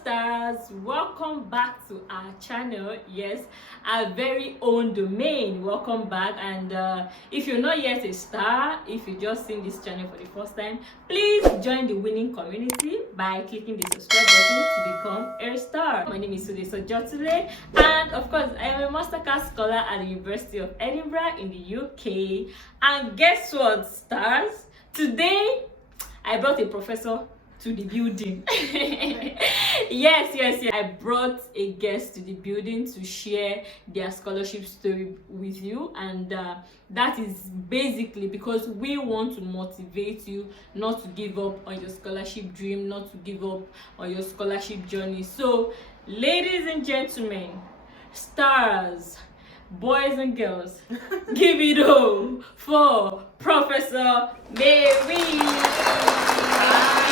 stars, welcome back to our channel. Yes, our very own domain. Welcome back. And if you're not yet a star, if you just seen this channel for the first time, please join the winning community by clicking the subscribe button to become a star. My name is Adeoye, and of course I am a Mastercard scholar at the University of Edinburgh in the UK. And guess what, stars? Today I brought a professor to the building. yes, I brought a guest to the building to share their scholarship story with you, and that is basically because we want to motivate you not to give up on your scholarship dream, not to give up on your scholarship journey. So ladies and gentlemen, stars, boys and girls, give it all for Professor Mary.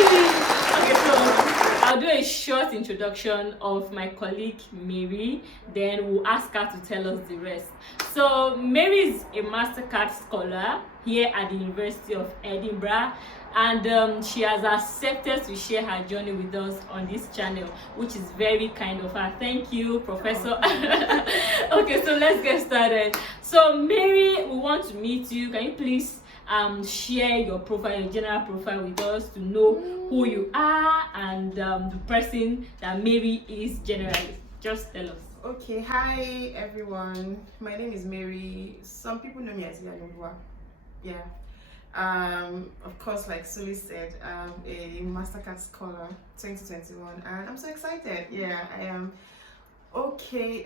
Okay, so I'll do a short introduction of my colleague Mary, then we'll ask her to tell us the rest. So Mary is a Mastercard scholar here at the University of Edinburgh, and she has accepted to share her journey with us on this channel, which is very kind of her. Thank you, Professor. Okay, so let's get started. So Mary, we want to meet you. Can you please share your profile, your general profile with us to know who you are and the person that Mary is generally? Just tell us. Okay, hi everyone. My name is Mary. Some people know me as Adeoye. Yeah. Of course, like Sully said, I'm a Mastercard scholar 2021, and I'm so excited. Yeah, I am. Okay,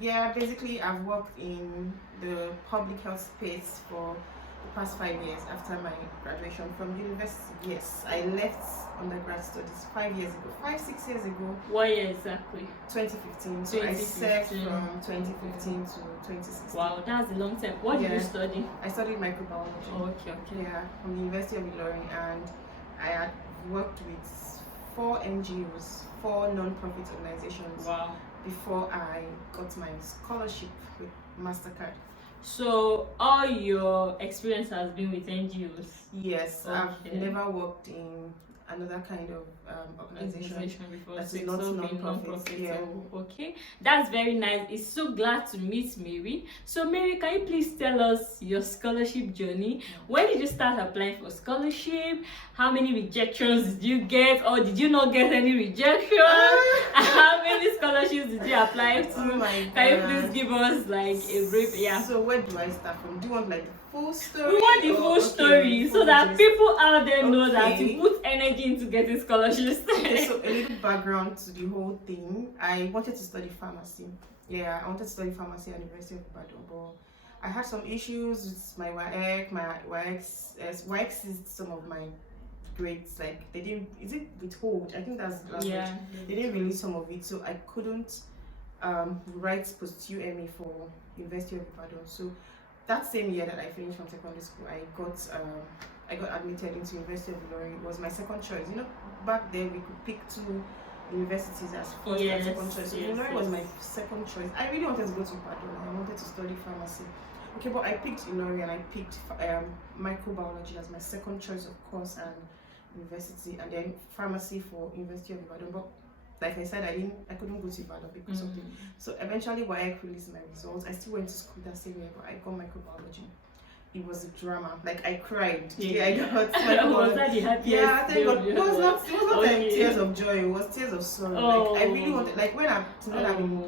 yeah, basically I've worked in the public health space for the past 5 years after my graduation from university. Yes, I left undergrad studies 5 years ago, 6 years ago. What year exactly? 2015. So I served from 2015 to 2016. Wow, that's a long time. What did you study? I studied microbiology. Oh, okay. Yeah, from the University of Ilorin, and I had worked with 4 NGOs, 4 non-profit organizations. Wow. Before I got my scholarship with Mastercard. So all your experience has been with NGOs? Yes, okay. I've never worked in another kind of organization before. that's so not non-profit. Yeah. So, okay, that's very nice. It's so glad to meet Mary. So Mary, can you please tell us your scholarship journey? When did you start applying for scholarship? How many rejections did you get, or did you not get any rejection? How many scholarships did you apply to? Oh my God. Can you please give us like a brief? Yeah. So where do I start from? Do you want like the full story? We want the full story, so that people out there know that you put energy into getting scholarships. Okay, so a little background to the whole thing. I wanted to study pharmacy. Yeah, I wanted to study pharmacy at the University of Ibadan, but I had some issues with my WAEC. My WAEC is some of my grades, like they didn't, is it withhold? I think that's the language. Yeah. They didn't release some of it, so I couldn't write post UME for University of Ibadan. So that same year that I finished from secondary school, I got admitted into University of Ilorin. It was my second choice. You know, back then we could pick 2 universities as first and second choice. So Ilorin was my second choice. I really wanted to go to Ibadan. I wanted to study pharmacy. Okay, but I picked Ilorin and I picked microbiology as my second choice of course and university, and then pharmacy for University of Ibadan. But like I said, I couldn't go to Ibadan because of it. So eventually WAEC released my results. I still went to school that same year, but I got microbiology. It was a drama. Like I cried. Yeah, I got microbiology. Was that the happiest? Yeah, thank God. It was not okay. like tears of joy. It was tears of sorrow. Oh. Like I really wanted. Like when I'm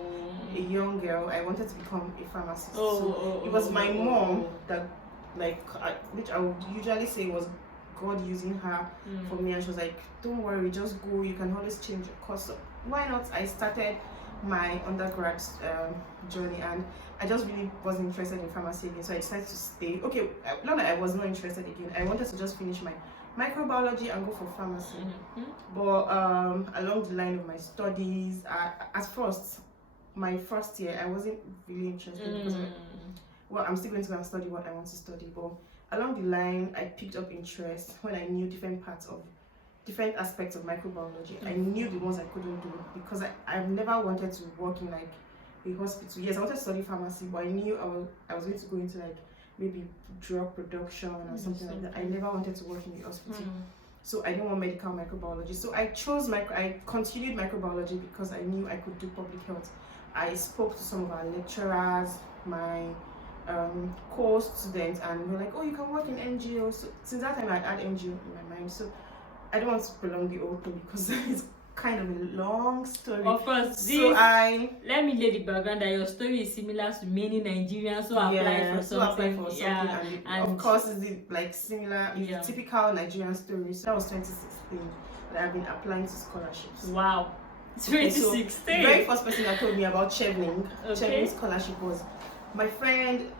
a young girl, I wanted to become a pharmacist. It was my mom that, which I would usually say was God using her for me, and she was like, don't worry, just go, you can always change your course. So why not? I started my undergrad journey, and I just really wasn't interested in pharmacy again, so I decided to stay. Okay, not that I was not interested again, I wanted to just finish my microbiology and go for pharmacy. But along the line of my studies, at first, my first year, I wasn't really interested because I'm still going to go and study what I want to study, but along the line, I picked up interest when I knew different aspects of microbiology. I knew the ones I couldn't do because I've never wanted to work in like a hospital. Yes, I wanted to study pharmacy, but I knew I was going to go into like maybe drug production or something like that. I never wanted to work in the hospital. So I didn't want medical microbiology. So I chose I continued microbiology because I knew I could do public health. I spoke to some of our lecturers, my course students, and they were like, oh, you can work in NGOs. So since that time I had NGO in my mind. So I don't want to prolong the whole thing because it's kind of a long story. Of course, so let me lay the background that your story is similar to many Nigerians who apply for something. And of course, it's like similar, it's a typical Nigerian story. So that was 2016 that I've been applying to scholarships. Wow, 2016. So the very first person that told me about Chevening scholarship was my friend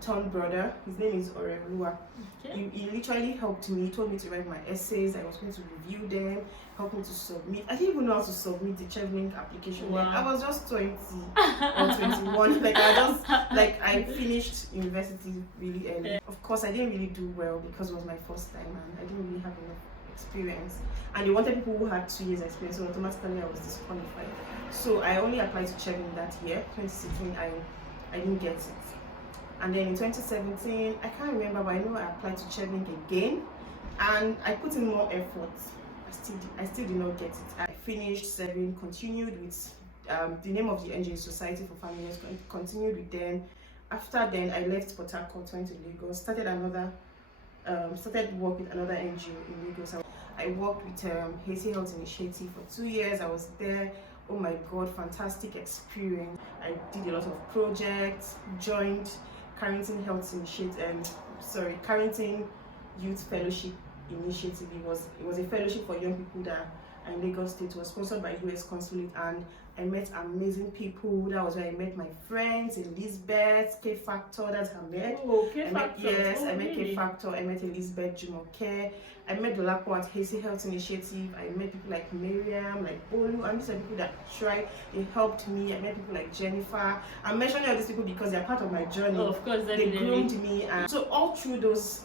turned brother. His name is Orelua. He literally helped me. He told me to write my essays. I was going to review them, help me to submit. I didn't even know how to submit the Chevening application. Wow. I was just 20 or 21. I finished university really early. Of course, I didn't really do well because it was my first time and I didn't really have enough experience. And they wanted people who had 2 years experience, so automatically I was disqualified. So I only applied to Chevening that year, 2016. I didn't get it. And then in 2017, I can't remember, but I know I applied to Chevening again, and I put in more effort. I still did not get it. I finished serving, continued with the name of the NGO Society for Families, continued with them. After then, I left Port Harcourt, went to Lagos, started work with another NGO in Lagos. I worked with Hazy Health Initiative for 2 years. I was there. Oh my God, fantastic experience. I did a lot of projects, joined Carrington Health Initiative, Carrington Youth Fellowship Initiative. It was a fellowship for young people that in Lagos State. It was sponsored by US Consulate, and I met amazing people. That was where I met my friends, Elizabeth, K Factor, that's her med. Oh, K Factor. I met K Factor, I met Elizabeth Jumoke, I met Dolapo at Hazy Health Initiative, I met people like Miriam, like Olu, and these are people that tried, they helped me. I met people like Jennifer. I'm mentioning all these people because they're part of my journey. Oh, of course, they groomed me, and so all through those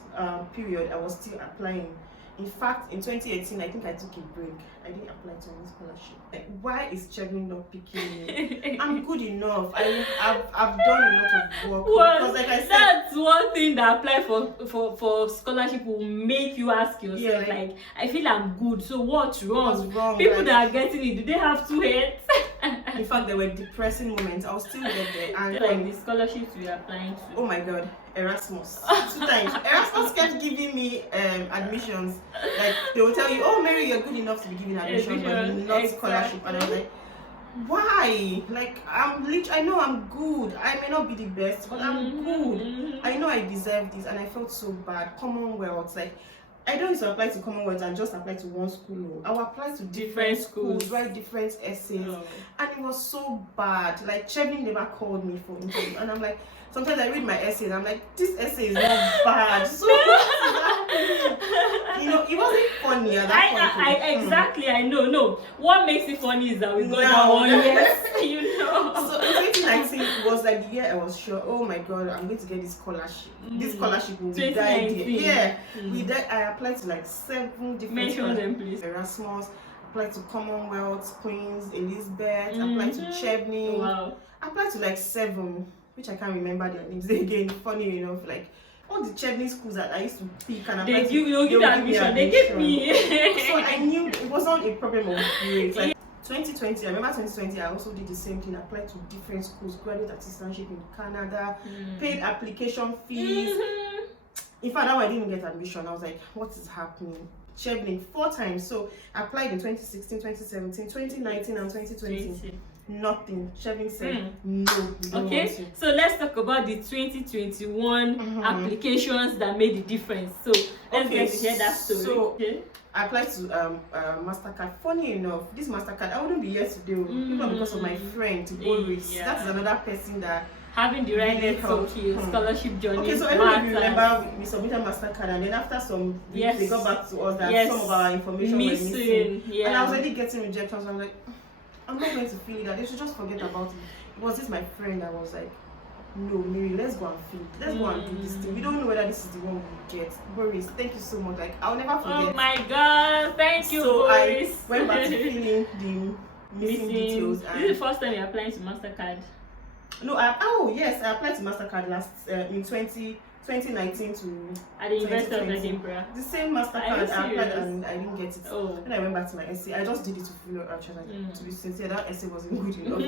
period, I was still applying. In fact, in 2018, I think I took a break. I didn't apply to any scholarship. Like, why is Chevening not picking me? I'm good enough. I've done a lot of work. Well, because like I said, that's one thing that apply for scholarship will make you ask yourself, like, I feel I'm good, so what's wrong? People that are getting it, do they have 2 heads? In fact, there were depressing moments. I was still get there. And like the scholarships we are applying to. Oh my God, Erasmus. 2 times. Erasmus kept giving me admissions. Like, they will tell you, oh Mary, you're good enough to be given admission, but not scholarship. And I was like, why? Like, I know I'm good. I may not be the best, but I'm good. I know I deserve this, and I felt so bad. Commonwealth, like, I don't used to apply to Commonwealth and just apply to one school. I will apply to different schools, write different essays, and it was so bad. Like, Chevening never called me for interview, and I'm like, sometimes I read my essays, I'm like, this essay is not bad. So you know, it wasn't funny at that point. Exactly, I know. No, what makes it funny is that we got that one. Yes, you know. So in 2019 was like the year I was sure, oh my God, I'm going to get this scholarship. This scholarship will die there. Yeah, I applied to like 7 different. Mention them, please. Erasmus, applied to Commonwealth, Queen's, Elizabeth, applied to Chevening. Wow. Applied to like 7, which I can't remember their names again. Funny enough, like all the Chevening schools that I used to pick and apply to, give admission. They gave me. So I knew it wasn't a problem of grades. Like 2020, I remember 2020, I also did the same thing. Applied to different schools, graduate assistantship in Canada, paid application fees. In fact, that one I didn't get admission. I was like, what is happening? Chevening 4 times. So I applied in 2016, 2017, 2019, and 2020. Nothing. Chevening said no. We don't want to. So let's talk about the 2021 applications that made the difference. So let's get to hear that story. So I applied to Mastercard. Funny enough, this Mastercard, I wouldn't be here today, even because of my friend Boris. That's another person that having the right network, scholarship journey. Okay, so I don't even remember we submitted Mastercard, and then after some weeks they got back to us that some of our information was missing. And I was already getting rejections. So I'm like, I'm not going to feel that. They should just forget about it. Was this my friend that was like, no, Mary, let's go and feel. Let's go and do this thing. We don't know whether this is the one we get. Boris, thank you so much. Like, I'll never forget. Oh my God, thank you, Boris. I went back to filling the missing details. This is the first time you're applying to Mastercard. No, yes, I applied to Mastercard in 2020. 2019 to at the University of 2020. Edinburgh. The same Mastercard. I applied and I didn't get it. Oh. When I went back to my essay, I just did it to fill out actually. To be sincere, that essay wasn't good enough.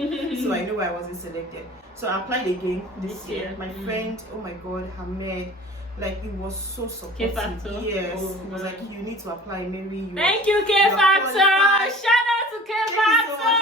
So I knew I wasn't selected. So I applied again this year. My friend, oh my god, Hamed, like it was so supportive. K-Factor. Yes. It was like, you need to apply, Mary. Thank you, K-Factor. Shout out to K-Factor.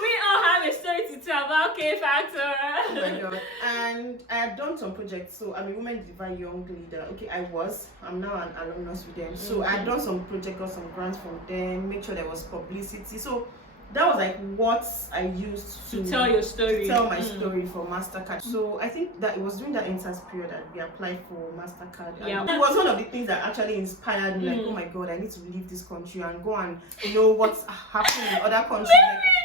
We all have a story to tell about K-Factor. Oh my god. And I had done some projects. So I'm a women divine young leader. Okay, I'm now an alumnus with them. So I had done some projects, got some grants from them, make sure there was publicity. So that was like what I used to tell your story, to tell my story for Mastercard. So I think that it was during that intense period that we applied for Mastercard. And it was one of the things that actually inspired me. Like, oh my god, I need to leave this country and go and know what's happening in other countries.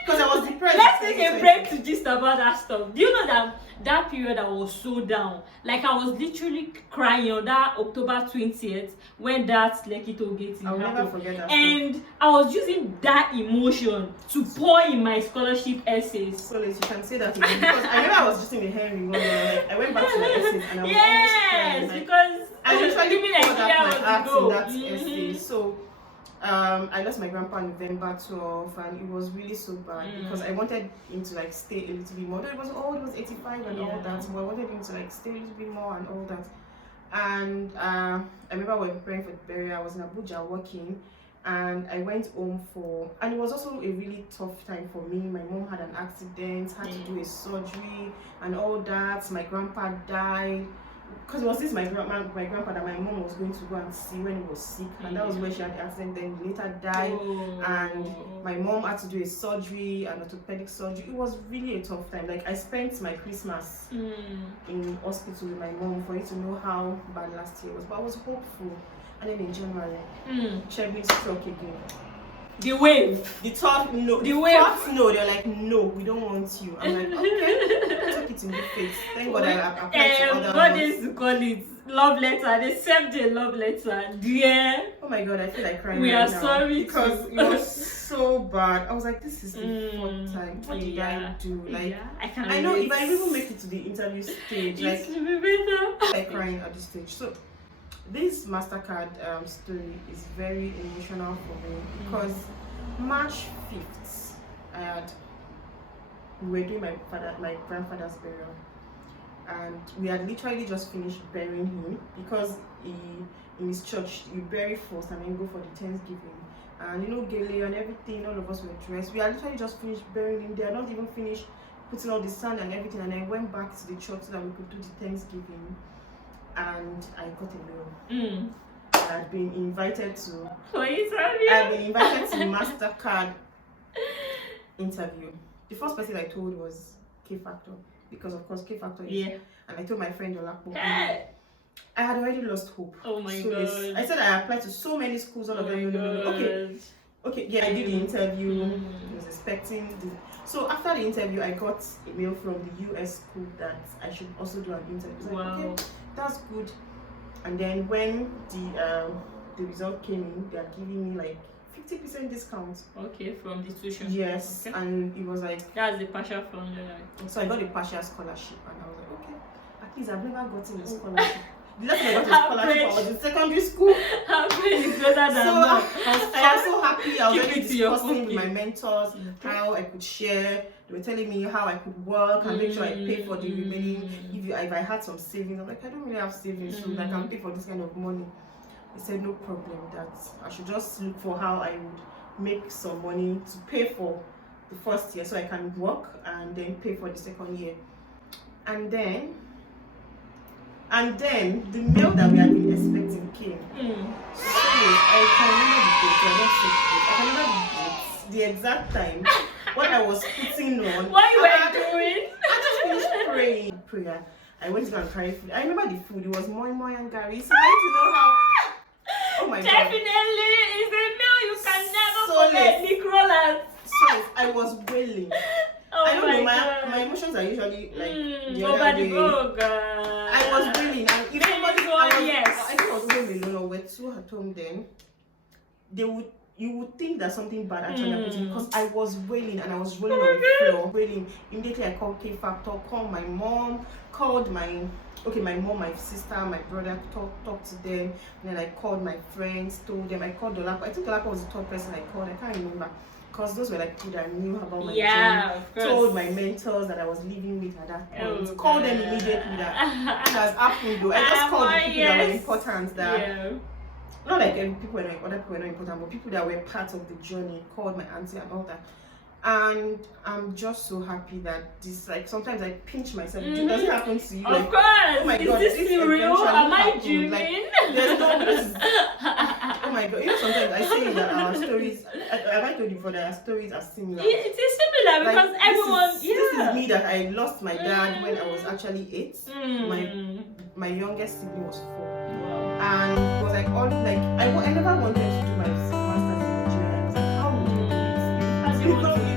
Because I was depressed. Let's take a break to gist about that stuff. Do you know that period I was so down? Like I was literally crying on that October 20th when that Lekki toll gate happened. I'll never forget that. And I was using that emotion to pour in my scholarship essays. So you can say that again. Because I remember I was just in the Henry one day. Like, I went back to my essays and I was almost crying. Like, because I literally poured out my art in that Mm-hmm. essay. So I lost my grandpa on November 12th and it was really so bad because I wanted him to like stay a little bit more. It was 85 and all that, but I wanted him to like stay a little bit more and all that. And I remember we were preparing for the burial. I was in Abuja working and I went home and it was also a really tough time for me. My mom had an accident, had to do a surgery and all that. My grandpa died. Because it was this my grandpa that my mom was going to go and see when he was sick, and that was where she had the accident. Then he later died, and my mom had to do a surgery, an orthopedic surgery. It was really a tough time. Like I spent my Christmas in hospital with my mom for you to know how bad last year was. But I was hopeful, and then in January, Chevy struck again. The wave. The thought no. The wave. No, they're like, no, we don't want you. I'm like, okay, took it in good faith. Thank God I applied to other what is to call it? Love letter. They sent a love letter. Dear. Oh my god, I feel like crying. We right are now sorry because it was so bad. I was like, this is the fourth time. What did I do? Like, I know if I even make it to the interview stage, like, like crying at this stage. So this Mastercard story is very emotional for me because March 5th, we were doing my grandfather's burial, and we had literally just finished burying him because in his church you bury first and then go for the Thanksgiving, and you know gele and everything. All of us were dressed. We had literally just finished burying him. They had not even finished putting all the sand and everything, and I went back to the church so that we could do the Thanksgiving. And I got a mail. I had been invited to Mastercard interview. The first person I told was K-Factor, because of course K-Factor is here. And I told my friend Olapo. I had already lost hope. Oh my god. I said I applied to so many schools, all of them. Okay, yeah, I did the interview. I was expecting so after the interview, I got a mail from the US school that I should also do an interview. Like, okay, that's good. And then when the result came in, they are giving me like 50% discount. Okay, from the tuition. Yes, okay. And it was like that's the partial funding. So I got a partial scholarship, and I was like, okay, at least I've never gotten a scholarship. The last time I got a scholarship was in secondary school. How great is better than that? I was so happy. I was already discussing with my mentors how I could share. They were telling me how I could work and make sure I pay for the remaining. If I had some savings, I'm like, I don't really have savings, so I can pay for this kind of money. They said no problem, that I should just look for how I would make some money to pay for the first year so I can work and then pay for the second year. And then the mail that we had been expecting came. So I can remember the exact time, what I was putting on. What you were doing? I just finished prayer. I went to go and carry food. I remember the food. It was moi and Gary. So I need to know how. Oh my god. Definitely, it's a meal you can never forget, Nicola. So I was wailing. Oh I don't know, god. my emotions are usually like the over other the way. oh god. I was wailing, and if somebody yes. I think I was home alone, or we're two at home then. They would, you would think that something bad actually happened to me, because I was wailing and I was rolling on the floor, wailing. Immediately I called K Factor, called my mom, called my mom, my sister, my brother, talked to them. And then I called my friends, told them. I called Dolapo. I think Dolapo was the third person I called. I can't remember, because those were like people that knew about my journey. Of course. Told my mentors that I was living with at that point. Called them immediately that it has happened though. I just called the people that were important, that not like other people were not important, but people that were part of the journey. Called my auntie and all that. And I'm just so happy that this, like, sometimes I pinch myself. Does it happen to you? Of like, course. Oh my God, is this real? Am I dreaming? Like, there's no. Oh my God! You know, sometimes I say that our stories. Have I told you before that our stories are similar? It is similar, like, because everyone. This is me, that I lost my dad when I was actually 8. My youngest sibling was 4, and it was like all like I never wanted to do my masters in Nigeria. I was like, how would you do this?